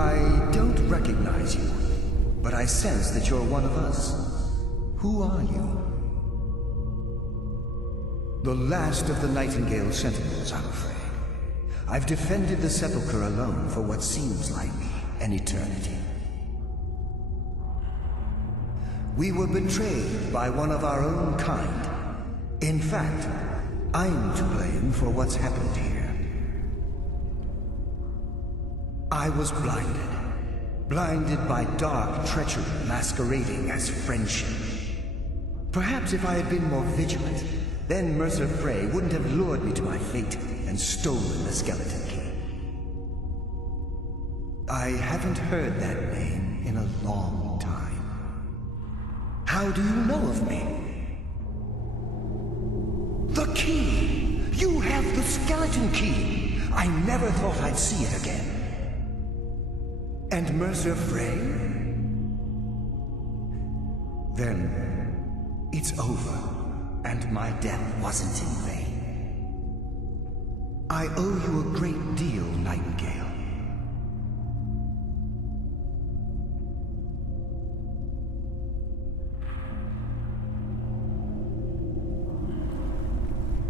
I don't recognize you, but I sense that you're one of us. Who are you? The last of the Nightingale Sentinels, I'm afraid. I've defended the sepulchre alone for what seems like an eternity. We were betrayed by one of our own kind. In fact, I'm to blame for what's happened here. I was blinded by dark treachery masquerading as friendship. Perhaps if I had been more vigilant, then Mercer Frey wouldn't have lured me to my fate and stolen the skeleton key. I haven't heard that name in a long time. How do you know of me? The key! You have the skeleton key! I never thought I'd see it again. And Mercer Frey? Then it's over, and my death wasn't in vain. I owe you a great deal, Nightingale.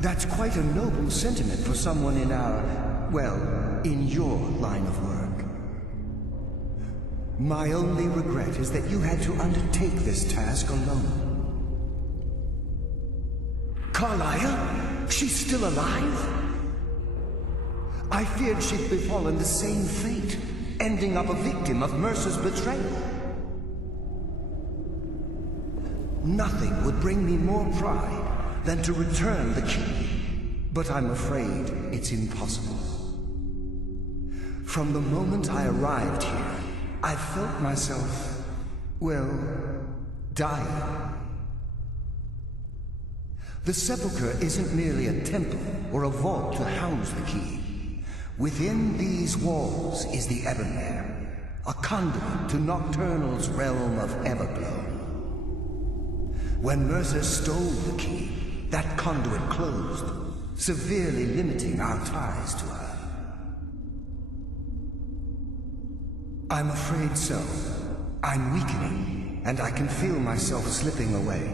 That's quite a noble sentiment for someone in our, well, in your line of work. My only regret is that you had to undertake this task alone. Carlia? She's still alive? I feared she'd befallen the same fate, ending up a victim of Mercer's betrayal. Nothing would bring me more pride than to return the key, but I'm afraid it's impossible. From the moment I arrived here, I felt myself, well, dying. The sepulchre isn't merely a temple or a vault to house the key. Within these walls is the Ebonmere, a conduit to Nocturnal's realm of Everglow. When Mercer stole the key, that conduit closed, severely limiting our ties to her. I'm afraid so. I'm weakening, and I can feel myself slipping away.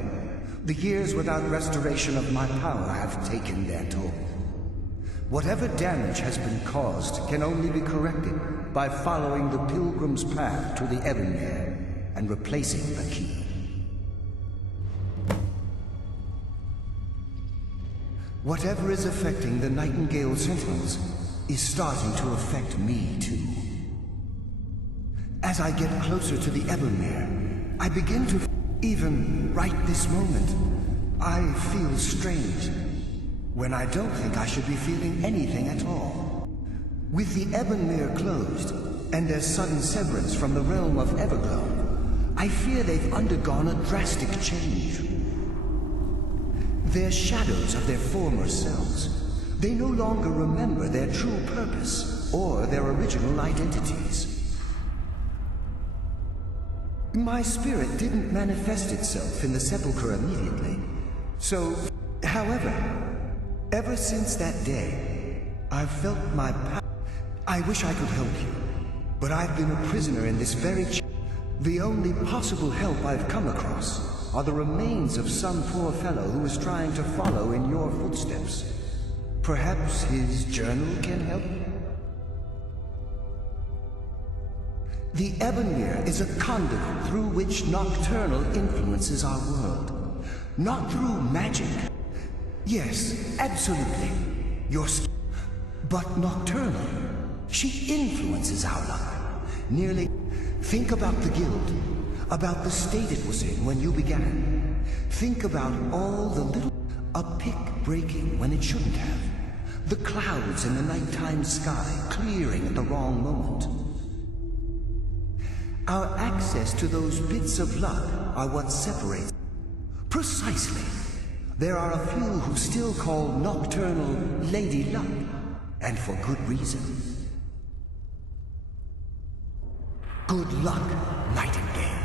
The years without restoration of my power have taken their toll. Whatever damage has been caused can only be corrected by following the Pilgrim's path to the Ebonmere and replacing the key. Whatever is affecting the Nightingale Sentinels is starting to affect me too. As I get closer to the Ebonmere, I begin to... Even right this moment, I feel strange, when I don't think I should be feeling anything at all. With the Ebonmere closed, and their sudden severance from the realm of Everglow, I fear they've undergone a drastic change. They're shadows of their former selves. They no longer remember their true purpose or their original identities. My spirit didn't manifest itself in the sepulchre immediately. So, however, ever since that day, I've felt my power. I wish I could help you, but I've been a prisoner in this very The only possible help I've come across are the remains of some poor fellow who is trying to follow in your footsteps. Perhaps his journal can help? The Ebonmere is a conduit through which Nocturnal influences our world. Not through magic. Yes, absolutely. But Nocturnal, she influences our luck. Nearly. Think about the guild. About the state it was in when you began. Think about all the little... A pick breaking when it shouldn't have. The clouds in the nighttime sky clearing at the wrong moment. Our access to those bits of luck are what separates. Precisely. There are a few who still call Nocturnal Lady Luck, and for good reason. Good luck, Nightingale.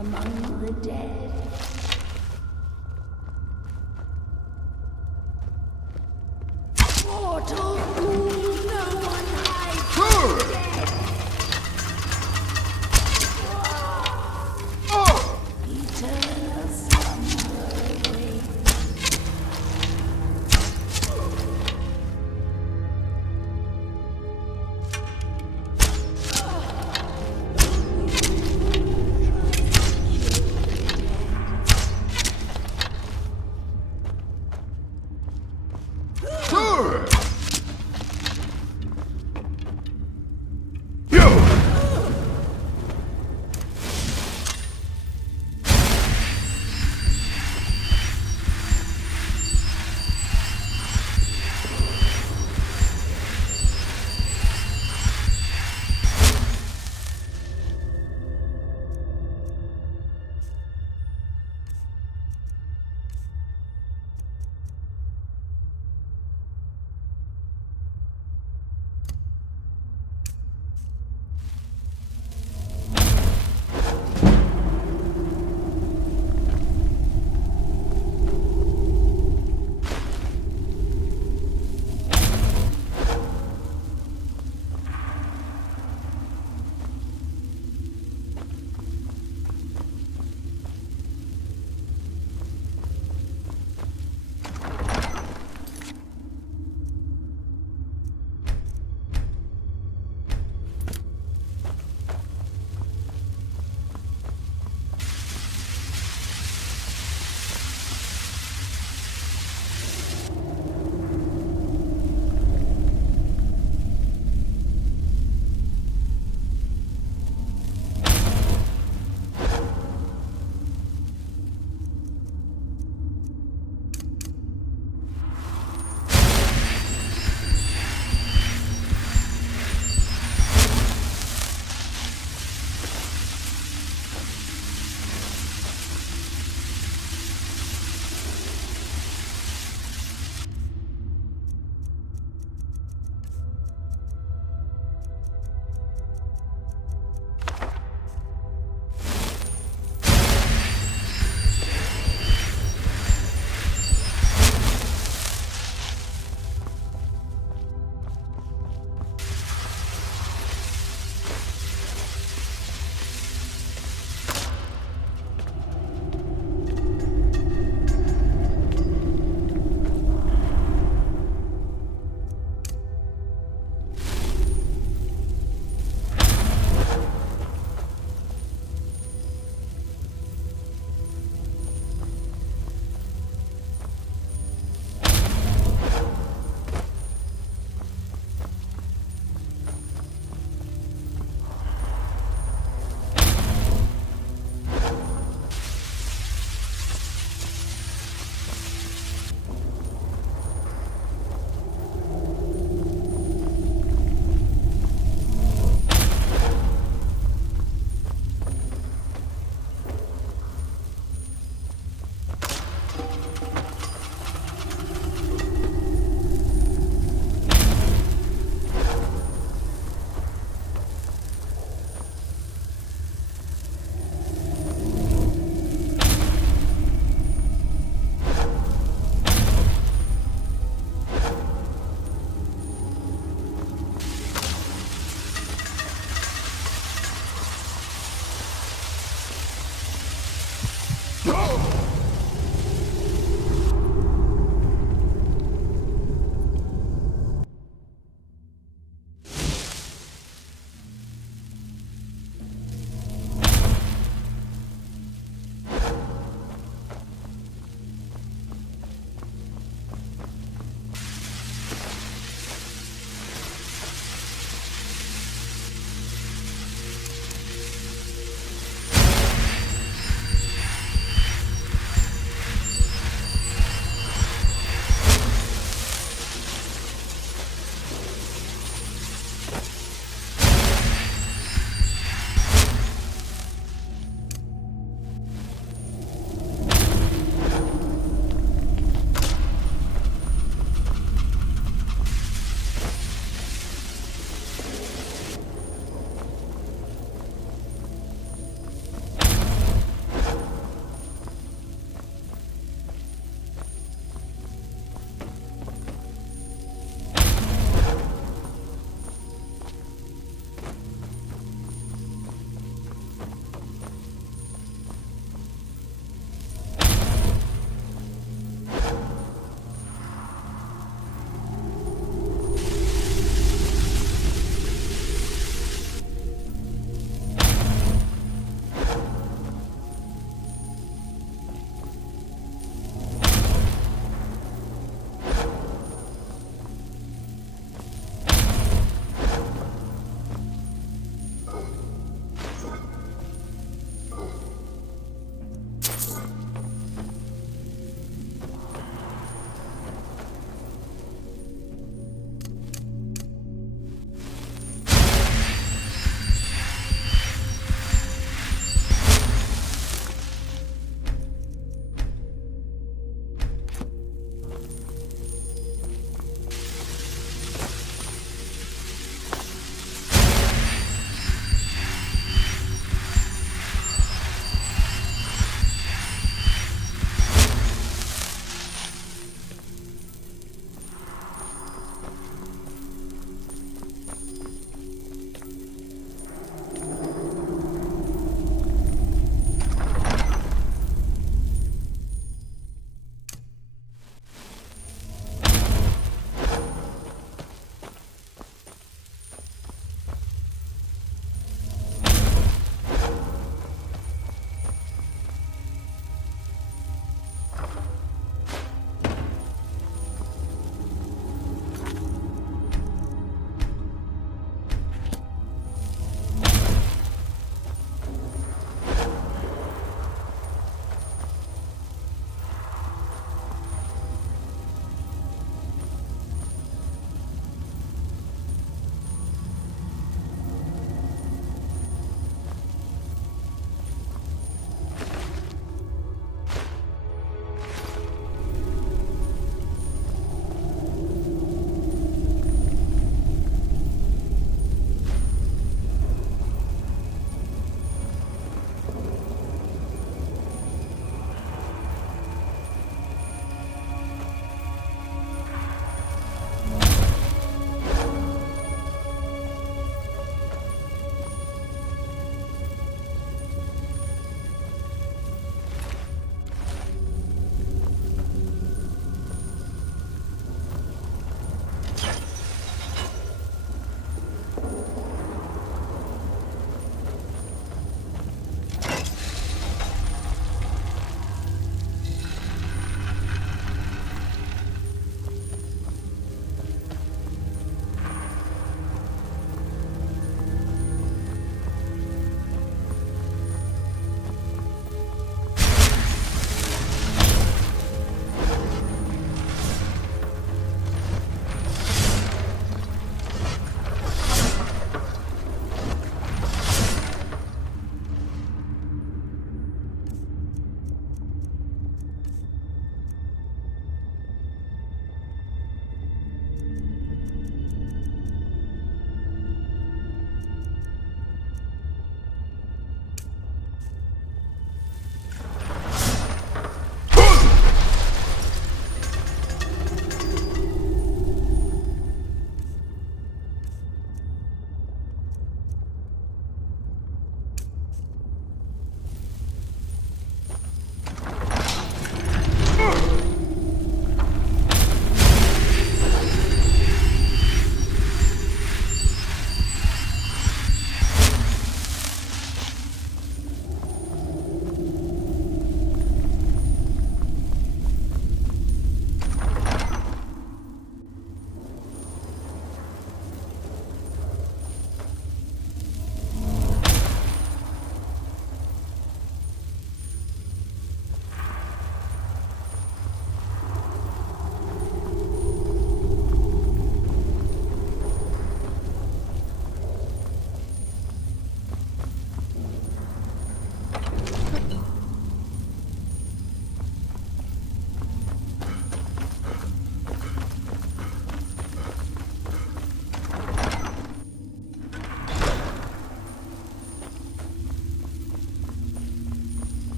among the dead. Mortal fool, no one hides from the dead. Eternal slumber awaits.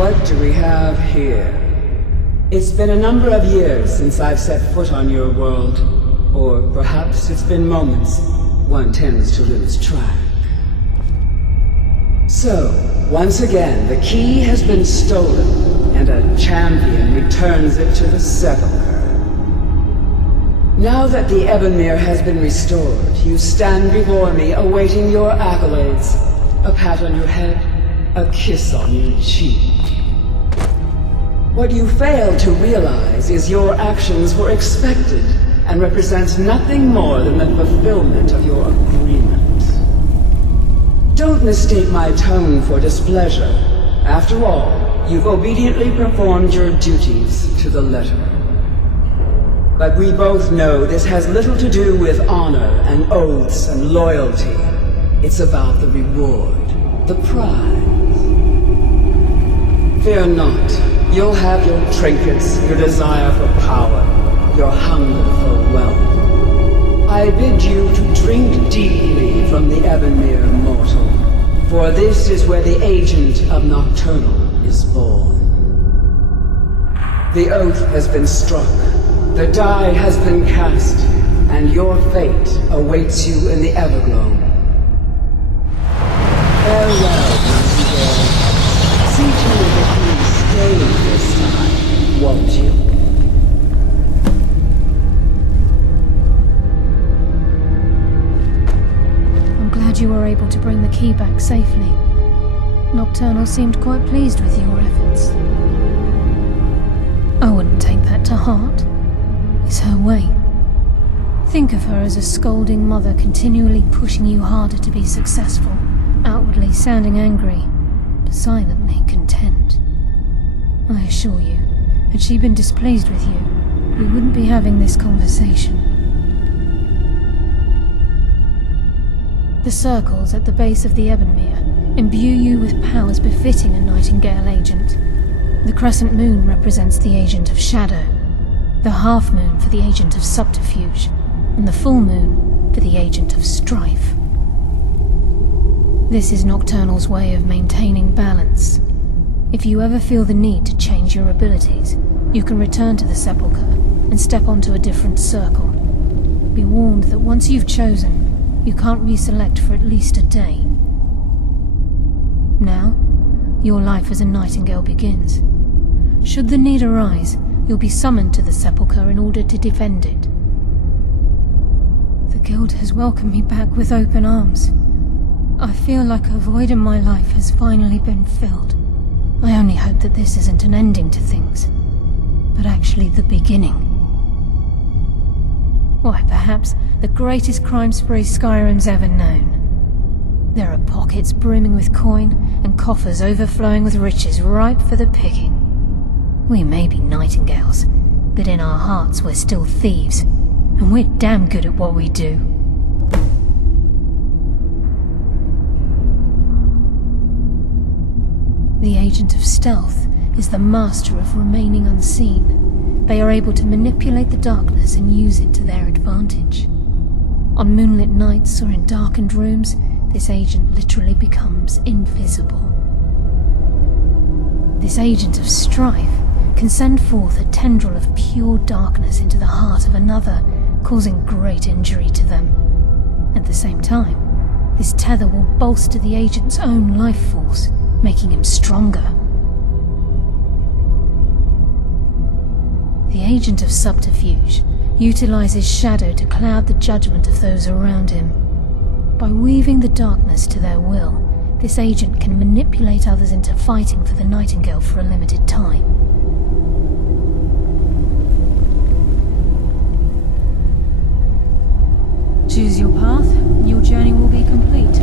What do we have here? It's been a number of years since I've set foot on your world. Or perhaps it's been moments. One tends to lose track. So, once again, the key has been stolen, and a champion returns it to the sepulchre. Now that the Ebonmere has been restored, you stand before me awaiting your accolades. A pat on your head, a kiss on your cheek. What you fail to realize is your actions were expected and represent nothing more than the fulfillment of your agreement. Don't mistake my tone for displeasure. After all, you've obediently performed your duties to the letter. But we both know this has little to do with honor and oaths and loyalty. It's about the reward, the prize. Fear not. You'll have your trinkets, your desire for power, your hunger for wealth. I bid you to drink deeply from the Ebonmere mortal, for this is where the agent of Nocturnal is born. The oath has been struck, the die has been cast, and your fate awaits you in the Everglow. Farewell, Nightingale. See to it that you stay this time, won't you? I'm glad you were able to bring the key back safely. Nocturnal seemed quite pleased with your efforts. I wouldn't take that to heart. It's her way. Think of her as a scolding mother continually pushing you harder to be successful, outwardly sounding angry, but silently content. I assure you, had she been displeased with you, we wouldn't be having this conversation. The circles at the base of the Ebonmere imbue you with powers befitting a Nightingale agent. The crescent moon represents the agent of shadow, the half moon for the agent of subterfuge, and the full moon for the agent of strife. This is Nocturnal's way of maintaining balance. If you ever feel the need to change your abilities, you can return to the sepulchre and step onto a different circle. Be warned that once you've chosen, you can't reselect for at least a day. Now, your life as a Nightingale begins. Should the need arise, you'll be summoned to the sepulchre in order to defend it. The Guild has welcomed me back with open arms. I feel like a void in my life has finally been filled. I only hope that this isn't an ending to things, but actually the beginning. Why, perhaps the greatest crime spree Skyrim's ever known. There are pockets brimming with coin and coffers overflowing with riches ripe for the picking. We may be Nightingales, but in our hearts we're still thieves, and we're damn good at what we do. The agent of stealth is the master of remaining unseen. They are able to manipulate the darkness and use it to their advantage. On moonlit nights or in darkened rooms, this agent literally becomes invisible. This agent of strife can send forth a tendril of pure darkness into the heart of another, causing great injury to them. At the same time, this tether will bolster the agent's own life force, making him stronger. The agent of subterfuge utilizes shadow to cloud the judgment of those around him. By weaving the darkness to their will, this agent can manipulate others into fighting for the Nightingale for a limited time. Choose your path, and your journey will be complete.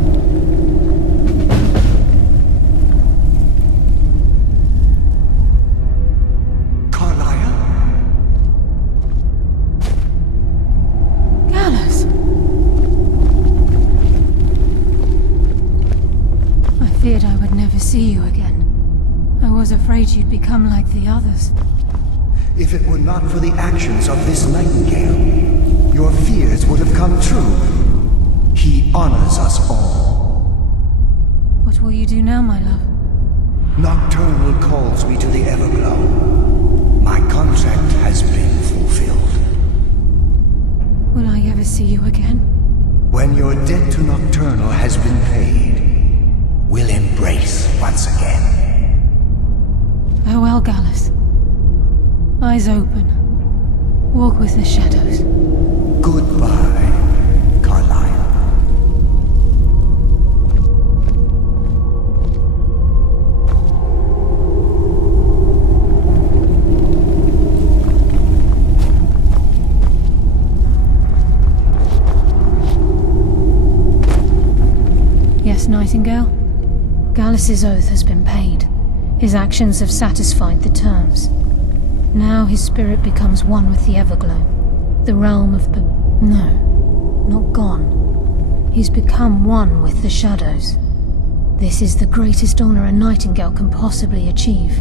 See you again. I was afraid you'd become like the others. If it were not for the actions of this Nightingale, your fears would have come true. He honors us all. What will you do now, my love? Nocturnal call Eyes open. Walk with the shadows. Goodbye, Carlyle. Yes, Nightingale? Gallus's oath has been paid. His actions have satisfied the terms. Now his spirit becomes one with the Everglow. The realm of no, not gone. He's become one with the shadows. This is the greatest honor a Nightingale can possibly achieve.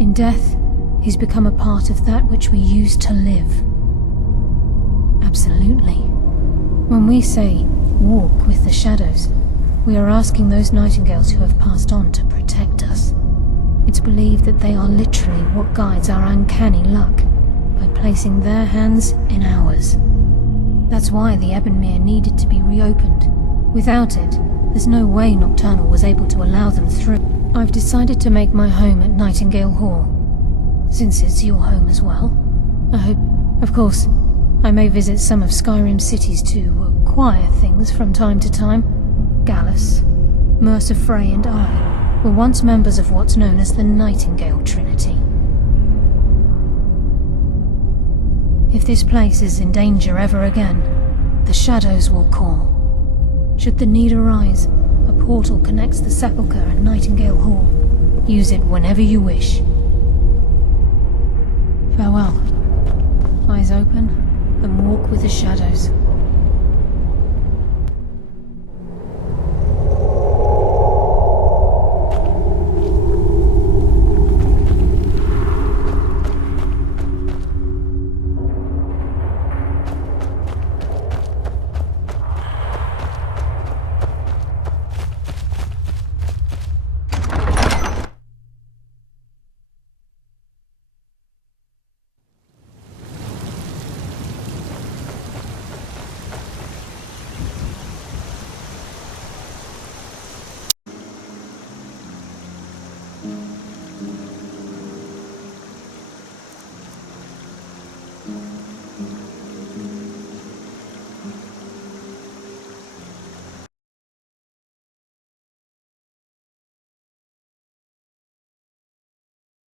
In death, he's become a part of that which we used to live. Absolutely. When we say, walk with the shadows, we are asking those Nightingales who have passed on to protect us. It's believed that they are literally what guides our uncanny luck, by placing their hands in ours. That's why the Ebonmere needed to be reopened. Without it, there's no way Nocturnal was able to allow them through. I've decided to make my home at Nightingale Hall, since it's your home as well. I hope... Of course, I may visit some of Skyrim's cities to acquire things from time to time. Gallus, Mercer Frey and I were once members of what's known as the Nightingale Trinity. If this place is in danger ever again, the shadows will call. Should the need arise, a portal connects the sepulchre and Nightingale Hall. Use it whenever you wish. Farewell. Eyes open and walk with the shadows.